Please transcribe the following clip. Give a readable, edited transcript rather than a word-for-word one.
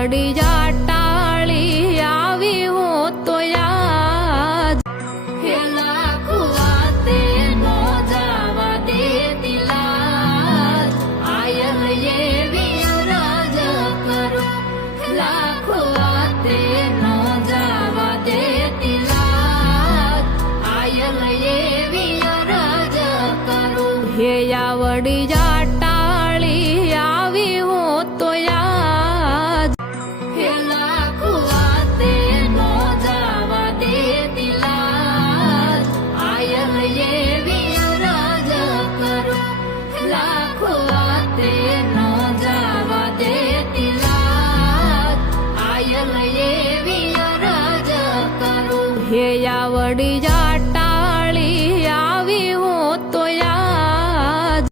वडी जाटाळी आवी होतो याद हे लाखो वाते नो जावा दे तिला आयल येवी राज करू लाखो वाते नो जावा दे तिला आयल येवी राज करू हे या वडी जाटाळी आवी होतो याद हे लाखो वाते नो जावा दे तिला आयल येवी राज करू लाखो वाते नो जावा दे तिला आयल येवी राज करू हे या वडी जाटा